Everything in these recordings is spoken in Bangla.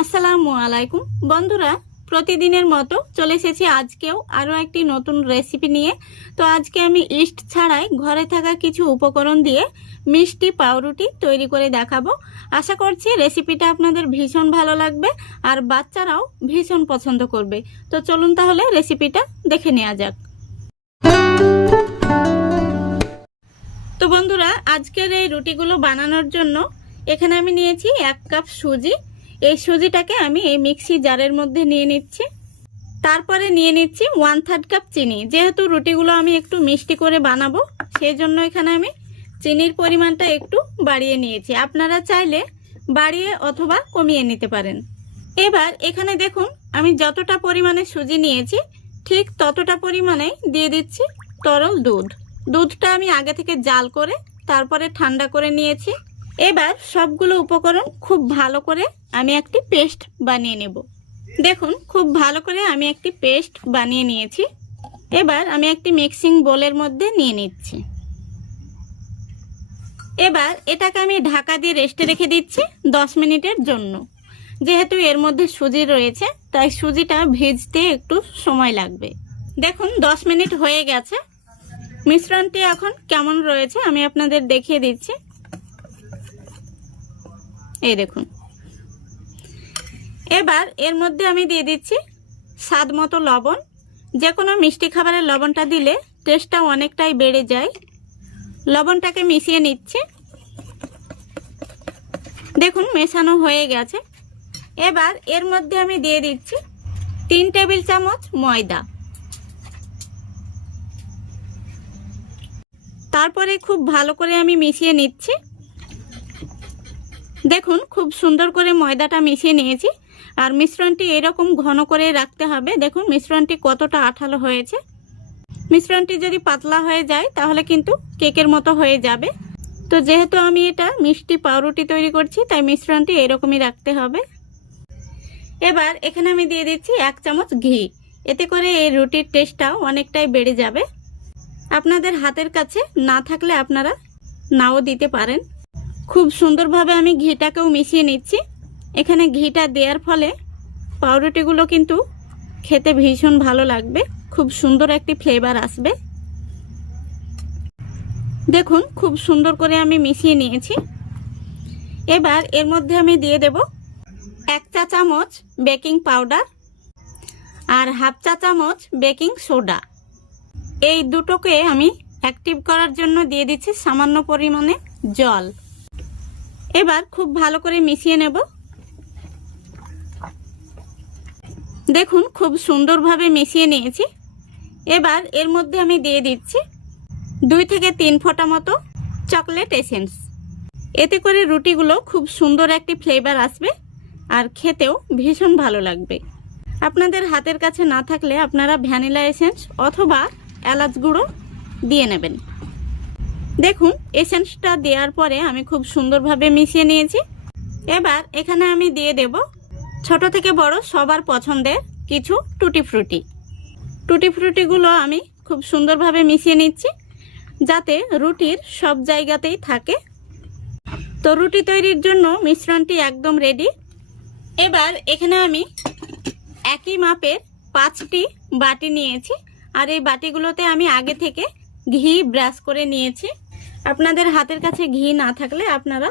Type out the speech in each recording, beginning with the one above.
আসসালামু আলাইকুম বন্ধুরা, প্রতিদিনের মতো চলে এসেছি আজকেও আরও একটি নতুন রেসিপি নিয়ে। তো আজকে আমি ইস্ট ছাড়াই ঘরে থাকা কিছু উপকরণ দিয়ে মিষ্টি পাউরুটি তৈরি করে দেখাবো। আশা করছি রেসিপিটা আপনাদের ভীষণ ভালো লাগবে আর বাচ্চারাও ভীষণ পছন্দ করবে। তো চলুন তাহলে রেসিপিটা দেখে নেওয়া যাক। তো বন্ধুরা, আজকের এই রুটিগুলো বানানোর জন্য এখানে আমি নিয়েছি 1 কাপ সুজি। এই সুজিটাকে আমি এই মিক্সি জারের মধ্যে নিয়ে নিচ্ছি। তারপরে নিয়ে নিচ্ছি 1/3 কাপ চিনি। যেহেতু রুটিগুলো আমি একটু মিষ্টি করে বানাবো, সেই জন্য এখানে আমি চিনির পরিমাণটা একটু বাড়িয়ে নিয়েছি। আপনারা চাইলে বাড়িয়ে অথবা কমিয়ে নিতে পারেন। এবার এখানে দেখুন, আমি যতটা পরিমাণে সুজি নিয়েছি ঠিক ততটা পরিমাণে দিয়ে দিচ্ছি তরল দুধ। দুধটা আমি আগে থেকে জাল করে তারপরে ঠান্ডা করে নিয়েছি। এবার সবগুলো উপকরণ খুব ভালো করে আমি একটি পেস্ট বানিয়ে নেব। দেখুন, খুব ভালো করে আমি একটি পেস্ট বানিয়ে নিয়েছি। এবার আমি একটি মিক্সিং বোলের মধ্যে নিয়ে নিচ্ছি। এবার এটাকে আমি ঢাকা দিয়ে রেস্টে রেখে দিচ্ছি 10 মিনিটের জন্য। যেহেতু এর মধ্যে সুজি রয়েছে তাই সুজিটা ভিজতে একটু সময় লাগবে। দেখুন 10 মিনিট হয়ে গেছে। মিশ্রণটি এখন কেমন রয়েছে আমি আপনাদের দেখিয়ে দিচ্ছি। এই দেখুন। এবার এর মধ্যে আমি দিয়ে দিচ্ছি স্বাদ মতো লবণ। যে কোনো মিষ্টি খাবারের লবণটা দিলে টেস্টটা অনেকটাই বেড়ে যায়। লবণটাকে মিশিয়ে নিচ্ছি। দেখুন মেশানো হয়ে গেছে। এবার এর মধ্যে আমি দিয়ে দিচ্ছি 3 টেবিল চামচ ময়দা। তারপরে খুব ভালো করে আমি মিশিয়ে নিচ্ছি। দেখুন খুব সুন্দর করে ময়দাটা মিশিয়ে নিয়েছি। আর মিশ্রণটি এরকম ঘন করে রাখতে হবে। দেখুন মিশ্রণটি কতটা আঠালো হয়েছে। মিশ্রণটি যদি পাতলা হয়ে যায় তাহলে কিন্তু কেকের মতো হয়ে যাবে। তো যেহেতু আমি এটা মিষ্টি পাউরুটি তৈরি করছি তাই মিশ্রণটি এরকমই রাখতে হবে। এবার এখানে আমি দিয়ে দিচ্ছি 1 চামচ ঘি। এতে করে এই রুটির টেস্টটাও অনেকটাই বেড়ে যাবে। আপনাদের হাতের কাছে না থাকলে আপনারা নাও দিতে পারেন। খুব সুন্দরভাবে আমি ঘিটাকেও মিশিয়ে নিচ্ছি। এখানে ঘিটা দেওয়ার ফলে পাউরুটিগুলো কিন্তু খেতে ভীষণ ভালো লাগবে, খুব সুন্দর একটি ফ্লেভার আসবে। দেখুন খুব সুন্দর করে আমি মিশিয়ে নিয়েছি। এবার এর মধ্যে আমি দিয়ে দেব 1 চা চামচ বেকিং পাউডার আর 1/2 চা চামচ বেকিং সোডা। এই দুটোকে আমি অ্যাক্টিভ করার জন্য দিয়ে দিচ্ছি সামান্য পরিমাণে জল। এবার খুব ভালো করে মিশিয়ে নেব। দেখুন খুব সুন্দরভাবে মিশিয়ে নিয়েছি। এবার এর মধ্যে আমি দিয়ে দিচ্ছি 2 থেকে 3 ফোঁটা মতো চকলেট এসেন্স। এতে করে রুটিগুলো খুব সুন্দর একটি ফ্লেভার আসবে আর খেতেও ভীষণ ভালো লাগবে। আপনাদের হাতের কাছে না থাকলে আপনারা ভ্যানিলা এসেন্স অথবা এলাচ গুঁড়ো দিয়ে নেবেন। দেখুন এসেন্সটা দেওয়ার পরে আমি খুব সুন্দরভাবে মিশিয়ে নিয়েছি। এবার এখানে আমি দিয়ে দেব ছোট থেকে বড় সবার পছন্দের কিছু টুটি ফ্রুটি। টুটি ফ্রুটিগুলো আমি খুব সুন্দরভাবে মিশিয়ে নিচ্ছি যাতে রুটির সব জায়গাতেই থাকে। তো রুটি তৈরির জন্য মিশ্রণটি একদম রেডি। এবার এখানে আমি একই মাপের 5টি বাটি নিয়েছি আর এই বাটিগুলোতে আমি আগে থেকে ঘি ব্রাশ করে নিয়েছি। আপনাদের হাতের কাছে ঘি না থাকলে আপনারা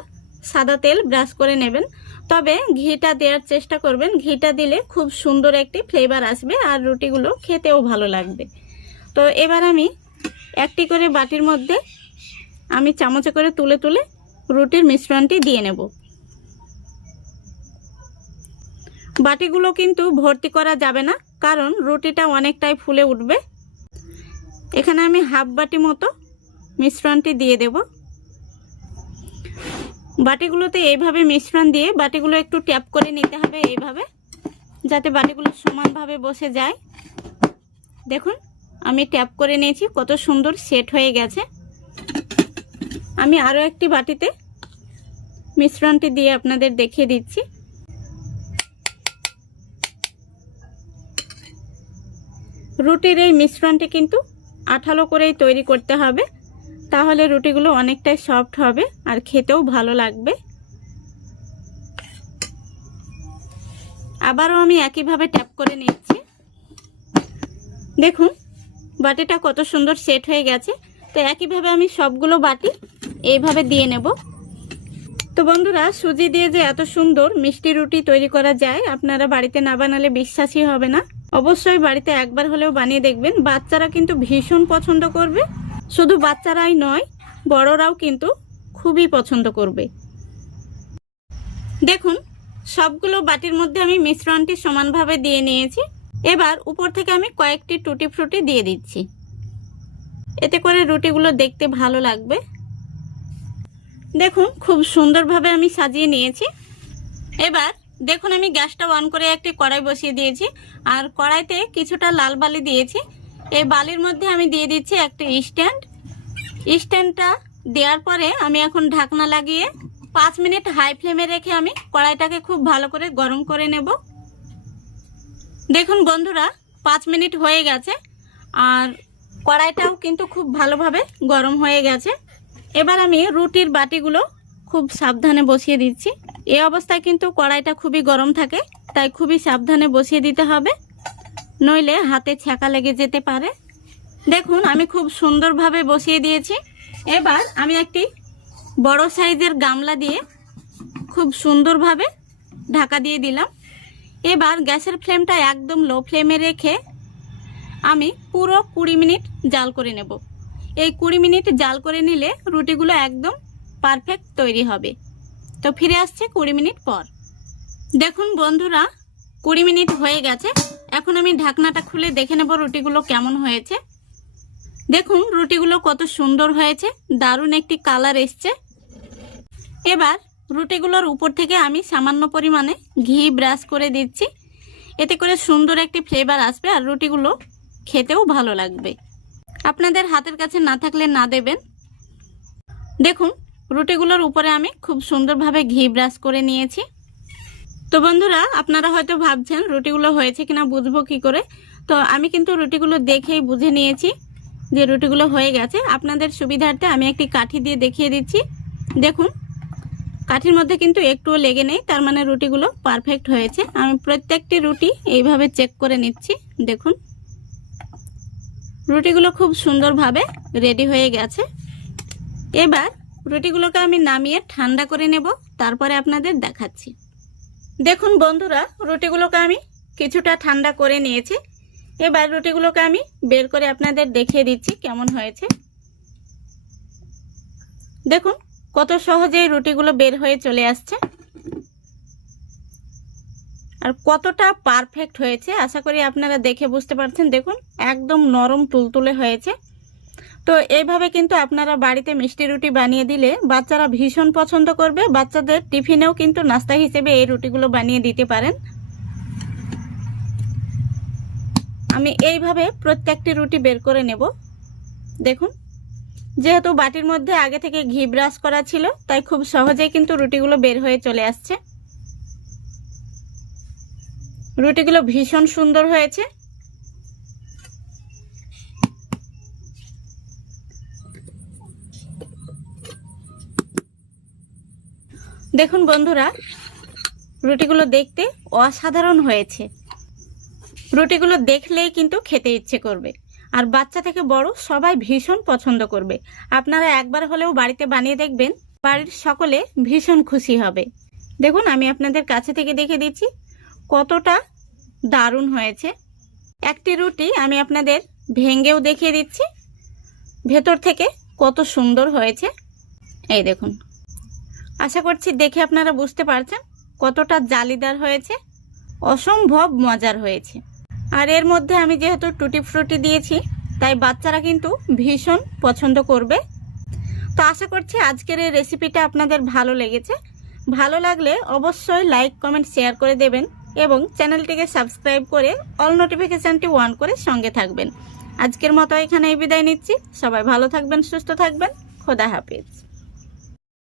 সাদা তেল ব্রাশ করে নেবেন। তবে ঘিটা দেওয়ার চেষ্টা করবেন। ঘিটা দিলে খুব সুন্দর একটি ফ্লেভার আসবে আর রুটিগুলো খেতেও ভালো লাগবে। তো এবার আমি একটি করে বাটির মধ্যে আমি চামচে করে তুলে তুলে রুটির মিশ্রণটি দিয়ে নেব। বাটিগুলো কিন্তু ভর্তি করা যাবে না, কারণ রুটিটা অনেকটাই ফুলে উঠবে। এখানে আমি 1/2 বাটি মতো মিশ্রণটি দিয়ে দেব। বাটিগুলোতে এইভাবে মিশ্রণ দিয়ে বাটিগুলো একটু ট্যাপ করে নিতে হবে এইভাবে, যাতে বাটিগুলো সমানভাবে বসে যায়। দেখুন আমি ট্যাপ করে নিয়েছি, কত সুন্দর সেট হয়ে গেছে। আমি আরও একটি বাটিতে মিশ্রণটি দিয়ে আপনাদের দেখিয়ে দিচ্ছি। রুটির এই মিশ্রণটি কিন্তু আঠালো করেই তৈরি করতে হবে, তাহলে রুটিগুলো অনেকটাই সফট হবে আর খেতেও ভালো লাগবে। আবারও আমি একইভাবে ট্যাপ করে নিচ্ছি। দেখুন বাটিটা কত সুন্দর সেট হয়ে গেছে। তো একইভাবে আমি সবগুলো বাটি এইভাবে দিয়ে নেব। তো বন্ধুরা, সুজি দিয়ে যে এত সুন্দর মিষ্টি রুটি তৈরি করা যায়, আপনারা বাড়িতে না বানালে বিশ্বাসই হবে না। অবশ্যই বাড়িতে একবার হলেও বানিয়ে দেখবেন। বাচ্চারা কিন্তু ভীষণ পছন্দ করবে। শুধু বাচ্চারাই নয়, বড়রাও কিন্তু খুবই পছন্দ করবে। দেখুন সবগুলো বাটির মধ্যে আমি মিশ্রণটি সমানভাবে দিয়ে নিয়েছি। এবার উপর থেকে আমি কয়েকটি টুটি ফ্রুটি দিয়ে দিচ্ছি, এতে করে রুটিগুলো দেখতে ভালো লাগবে। দেখুন খুব সুন্দরভাবে আমি সাজিয়ে নিয়েছি। এবার দেখুন আমি গ্যাসটা অন করে একটি কড়াই বসিয়ে দিয়েছি, আর কড়াইতে কিছুটা লাল বালি দিয়েছি। এই বালির মধ্যে আমি দিয়ে দিচ্ছি একটি স্ট্যান্ডটা দেওয়ার পরে আমি এখন ঢাকনা লাগিয়ে 5 মিনিট হাই ফ্লেমে রেখে আমি কড়াইটাকে খুব ভালো করে গরম করে নেব। দেখুন বন্ধুরা 5 মিনিট হয়ে গেছে, আর কড়াইটাও কিন্তু খুব ভালোভাবে গরম হয়ে গেছে। এবার আমি রুটির বাটিগুলো খুব সাবধানে বসিয়ে দিচ্ছি। এই অবস্থায় কিন্তু কড়াইটা খুবই গরম থাকে, তাই খুবই সাবধানে বসিয়ে দিতে হবে, নইলে হাতে ছ্যাঁকা লেগে যেতে পারে। দেখুন আমি খুব সুন্দরভাবে বসিয়ে দিয়েছি। এবার আমি একটি বড় সাইজের গামলা দিয়ে খুব সুন্দরভাবে ঢাকা দিয়ে দিলাম। এবার গ্যাসের ফ্লেমটা একদম লো ফ্লেমে রেখে আমি পুরো 20 মিনিট জাল করে নেব। এই 20 মিনিট জাল করে নিলে রুটিগুলো একদম পারফেক্ট তৈরি হবে। তো ফিরে আসছে 20 মিনিট পর। দেখুন বন্ধুরা 20 মিনিট হয়ে গেছে। এখন আমি ঢাকনাটা খুলে দেখে নেব রুটিগুলো কেমন হয়েছে। দেখুন রুটিগুলো কত সুন্দর হয়েছে, দারুণ একটি কালার এসছে। এবার রুটিগুলোর উপর থেকে আমি সামান্য পরিমাণে ঘি ব্রাশ করে দিচ্ছি, এতে করে সুন্দর একটি ফ্লেভার আসবে আর রুটিগুলো খেতেও ভালো লাগবে। আপনাদের হাতের কাছে না থাকলে না দেবেন। দেখুন রুটিগুলোর উপরে আমি খুব সুন্দরভাবে ঘি ব্রাশ করে নিয়েছি। তো বন্ধুরা আপনারা হয়তো ভাবছেন রুটিগুলো হয়েছে কিনা বুঝবো কি করে। তো আমি কিন্তু রুটিগুলো দেখেই বুঝে নিয়েছি যে রুটিগুলো হয়ে গেছে। আপনাদের সুবিধার্থে আমি একটি কাঠি দিয়ে দেখিয়ে দিচ্ছি। দেখুন কাঠির মধ্যে কিন্তু একটুও লেগে নেই, তার মানে রুটিগুলো পারফেক্ট হয়েছে। আমি প্রত্যেকটি রুটি এইভাবে চেক করে নিচ্ছি। দেখুন রুটিগুলো খুব সুন্দরভাবে রেডি হয়ে গেছে। এবার রুটিগুলোকে আমি নামিয়ে ঠান্ডা করে নেব, তারপরে আপনাদের দেখাচ্ছি। দেখুন বন্ধুরা রুটিগুলোকে আমি কিছুটা ঠান্ডা করে নিয়েছি। এবার রুটিগুলোকে আমি বের করে আপনাদের দেখিয়ে দিচ্ছি কেমন হয়েছে। দেখুন কত সহজেই রুটিগুলো বের হয়ে চলে আসছে, আর কতটা পারফেক্ট হয়েছে আশা করি আপনারা দেখে বুঝতে পারছেন। দেখুন একদম নরম তুলতুলে হয়েছে। তো এইভাবে কিন্তু আপনারা বাড়িতে মিষ্টি রুটি বানিয়ে দিলে বাচ্চারা ভীষণ পছন্দ করবে। বাচ্চাদের টিফিনেও কিন্তু নাস্তা হিসেবে এই রুটিগুলো বানিয়ে দিতে পারেন। আমি এইভাবে প্রত্যেকটি রুটি বের করে নেব। দেখুন যেহেতু বাটির মধ্যে আগে থেকে ঘি ব্রাশ করা ছিল, তাই খুব সহজেই কিন্তু রুটিগুলো বের হয়ে চলে আসছে। রুটিগুলো ভীষণ সুন্দর হয়েছে। দেখুন বন্ধুরা রুটিগুলো দেখতে অসাধারণ হয়েছে। রুটিগুলো দেখলেই কিন্তু খেতে ইচ্ছে করবে, আর বাচ্চা থেকে বড় সবাই ভীষণ পছন্দ করবে। আপনারা একবার হলেও বাড়িতে বানিয়ে দেখবেন, বাড়ির সকলে ভীষণ খুশি হবে। দেখুন আমি আপনাদের কাছে থেকে দেখে দিচ্ছি কতটা দারুণ হয়েছে। একটি রুটি আমি আপনাদের ভেঙেও দেখিয়ে দিচ্ছি ভেতর থেকে কত সুন্দর হয়েছে। এই দেখুন, আশা করছি দেখে আপনারা বুঝতে পারছেন কতটা জালিদার হয়েছে, অসম্ভব মজার হয়েছে। আর এর মধ্যে আমি যেহেতু টুটি ফ্রুটি দিয়েছি, তাই বাচ্চারা কিন্তু ভীষণ পছন্দ করবে। তো আশা করছি আজকের এই রেসিপিটা আপনাদের ভালো লেগেছে। ভালো লাগলে অবশ্যই লাইক কমেন্ট শেয়ার করে দেবেন এবং চ্যানেলটিকে সাবস্ক্রাইব করে অল নোটিফিকেশানটি অন করে সঙ্গে থাকবেন। আজকের মতো এখানেই বিদায় নিচ্ছি। সবাই ভালো থাকবেন, সুস্থ থাকবেন। খোদা হাফেজ।